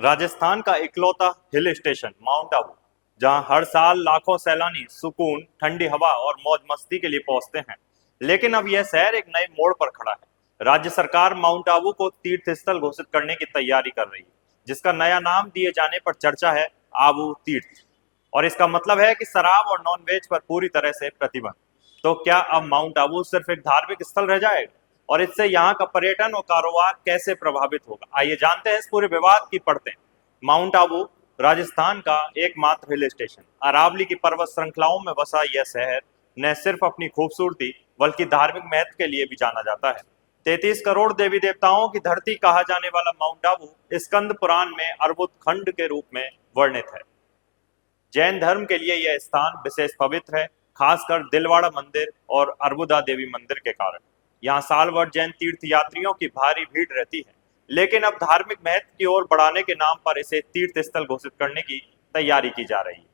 राजस्थान का इकलौता hill station mount Abu, जहां हर साल लाखों सैलानी सुकून, ठंडी हवा और मौज मस्ती के लिए पहुंचते हैं। लेकिन अब यह शहर एक नए मोड़ पर खड़ा है। राज्य सरकार माउंट आबू को तीर्थ स्थल घोषित करने की तैयारी कर रही है, जिसका नया नाम दिए जाने पर चर्चा है, आबू तीर्थ। और इसका मतलब है कि शराब और नॉनवेज पर पूरी तरह से प्रतिबंध। तो क्या अब माउंट आबू सिर्फ एक धार्मिक स्थल रह जाएगा, और इससे यहाँ का पर्यटन और कारोबार कैसे प्रभावित होगा? आइए जानते हैं इस पूरे विवाद की पड़ते। माउंट आबू राजस्थान का एकमात्र हिल स्टेशन, अरावली की पर्वत श्रृंखलाओं में बसा यह शहर न सिर्फ अपनी खूबसूरती बल्कि धार्मिक महत्व के लिए भी जाना जाता है। 33 करोड़ देवी देवताओं की धरती कहा जाने वाला माउंट आबू स्कंद पुराण में अर्बुद खंड के रूप में वर्णित है। जैन धर्म के लिए यह स्थान विशेष पवित्र है, खासकर दिलवाड़ा मंदिर और अर्बुदा देवी मंदिर के कारण। यहाँ साल भर जैन तीर्थ यात्रियों की भारी भीड़ रहती है। लेकिन अब धार्मिक महत्व की ओर बढ़ाने के नाम पर इसे तीर्थ स्थल घोषित करने की तैयारी की जा रही है।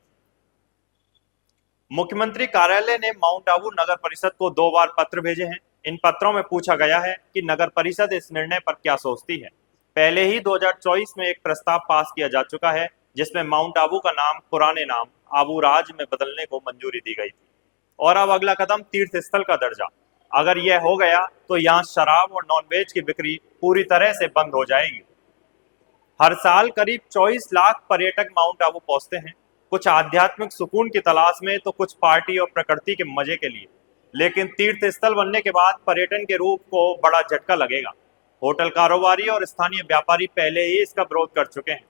मुख्यमंत्री कार्यालय ने माउंट आबू नगर परिषद को 2 बार पत्र भेजे हैं। इन पत्रों में पूछा गया है कि नगर परिषद इस निर्णय पर क्या सोचती है। पहले ही 2024 में एक प्रस्ताव पास किया जा चुका है, जिसमें माउंट आबू का नाम पुराने नाम आबू राज में बदलने को मंजूरी दी गई थी। और अब अगला कदम तीर्थ स्थल का दर्जा। अगर यह हो गया तो यहाँ शराब और नॉनवेज की बिक्री पूरी तरह से बंद हो जाएगी। हर साल करीब 24 लाख पर्यटक माउंट आबू पहुंचते हैं, कुछ आध्यात्मिक सुकून की तलाश में तो कुछ पार्टी और प्रकृति के मजे के लिए। लेकिन तीर्थ स्थल बनने के बाद पर्यटन के रूप को बड़ा झटका लगेगा। होटल कारोबारी और स्थानीय व्यापारी पहले ही इसका विरोध कर चुके हैं।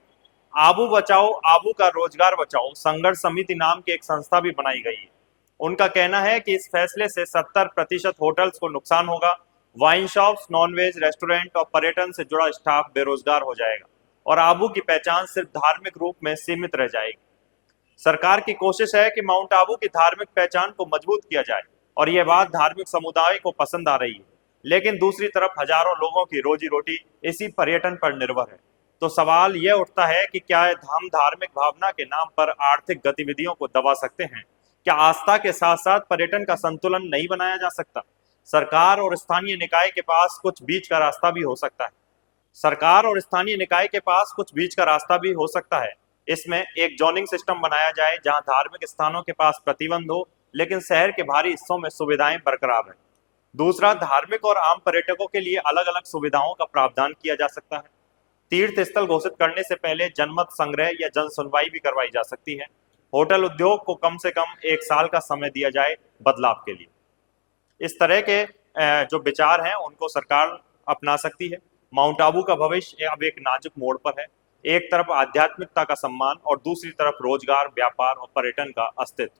आबू बचाओ, आबू का रोजगार बचाओ संघर्ष समिति नाम की एक संस्था भी बनाई गई है। उनका कहना है कि इस फैसले से 70% होटल्स को नुकसान होगा, वाइन शॉप्स, नॉनवेज रेस्टोरेंट और पर्यटन से जुड़ा स्टाफ बेरोजगार हो जाएगा और आबू की पहचान सिर्फ धार्मिक रूप में सीमित रह जाएगी। सरकार की कोशिश है कि माउंट आबू की धार्मिक पहचान को मजबूत किया जाए और यह बात धार्मिक समुदाय को पसंद आ रही है। लेकिन दूसरी तरफ हजारों लोगों की रोजी रोटी इसी पर्यटन पर निर्भर है। तो सवाल यह उठता है कि क्या हम धार्मिक भावना के नाम पर आर्थिक गतिविधियों को दबा सकते हैं? क्या आस्था के साथ साथ पर्यटन का संतुलन नहीं बनाया जा सकता? सरकार और स्थानीय निकाय के पास कुछ बीच का रास्ता भी हो सकता है। सरकार और स्थानीय निकाय के पास कुछ बीच का रास्ता भी हो सकता है। इसमें एक जोनिंग सिस्टम बनाया जाए जहां धार्मिक स्थानों के पास प्रतिबंध हो, लेकिन शहर के बाहरी हिस्सों में सुविधाएं बरकरार रहें। दूसरा, धार्मिक और आम पर्यटकों के लिए अलग अलग सुविधाओं का प्रावधान किया जा सकता है। तीर्थ स्थल घोषित करने से पहले जनमत संग्रह या जन सुनवाई भी करवाई जा सकती है। होटल उद्योग को कम से कम 1 साल का समय दिया जाए बदलाव के लिए। इस तरह के जो विचार हैं उनको सरकार अपना सकती है। माउंट आबू का भविष्य अब एक नाजुक मोड़ पर है। एक तरफ आध्यात्मिकता का सम्मान और दूसरी तरफ रोजगार, व्यापार और पर्यटन का अस्तित्व।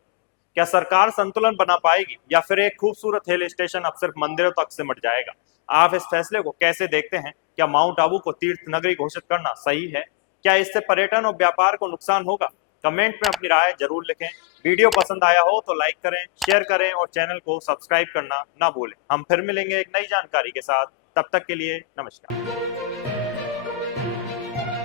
क्या सरकार संतुलन बना पाएगी या फिर एक खूबसूरत हिल स्टेशन अब सिर्फ मंदिरों तक सिमट जाएगा? आप इस फैसले को कैसे देखते हैं? क्या माउंट आबू को तीर्थ नगरी घोषित करना सही है? क्या इससे पर्यटन और व्यापार को नुकसान होगा? कमेंट में अपनी राय जरूर लिखें। वीडियो पसंद आया हो तो लाइक करें, शेयर करें और चैनल को सब्सक्राइब करना ना भूलें। हम फिर मिलेंगे एक नई जानकारी के साथ। तब तक के लिए नमस्कार।